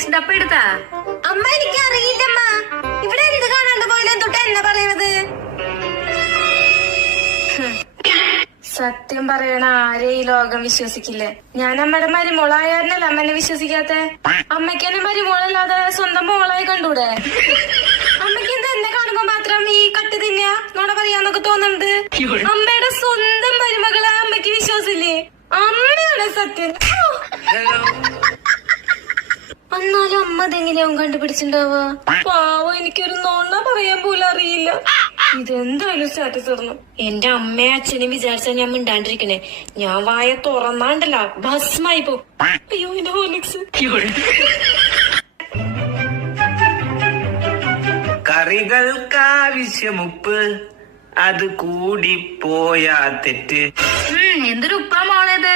ഹോർലിക്സിന്റെ അപ്പ എടുത്താ? അമ്മ എനിക്ക് അറിയില്ലമ്മ. ഇവിടെ എന്ത് കാണാണ്ട് പോയില്ല തൊട്ട് എന്നെ പറയണത്. സത്യം പറയണ ആരെ ഈ ലോകം വിശ്വസിക്കില്ലേ. ഞാൻ അമ്മയുടെ മരുമോളായാലല്ല അമ്മ എന്നെ വിശ്വസിക്കാത്ത. അമ്മയ്ക്ക് എന്നെ മരുമോളല്ലാതെ സ്വന്തം മോളായി കണ്ടൂടെ? അമ്മയ്ക്ക് എന്താ എന്നെ കാണുമ്പോ മാത്രം ഈ കട്ട് തിന്നാ നോട പറയാന്നൊക്കെ തോന്നുന്നുണ്ട്. അമ്മയുടെ സ്വന്തം മരുമകളെ അമ്മയ്ക്ക് വിശ്വാസില്ലേ? അമ്മയാണ് സത്യം. എന്നാലും അമ്മ അതെങ്ങനെയാവും കണ്ടുപിടിച്ചിണ്ടാവുക? പാവം, എനിക്കൊരു നോണ പറയാൻ പോലും അറിയില്ല. ഇതെന്തായാലും സ്റ്റാറ്റസ് ഇടണം. എന്റെ അമ്മയും അച്ഛനും വിചാരിച്ചാ ഞാൻ മിണ്ടാണ്ടിരിക്കണേ. ഞാൻ വായ തുറന്നാണ്ടല്ല ഭസ്മായി പോ. അയ്യോ എന്റെ ഹോർലിക്സ്. കറികൾക്കാവശ്യമുപ്പ് അത് കൂടിപ്പോയാ തെറ്റ്. എന്തൊരു ഉപ്പാ മോളേത്.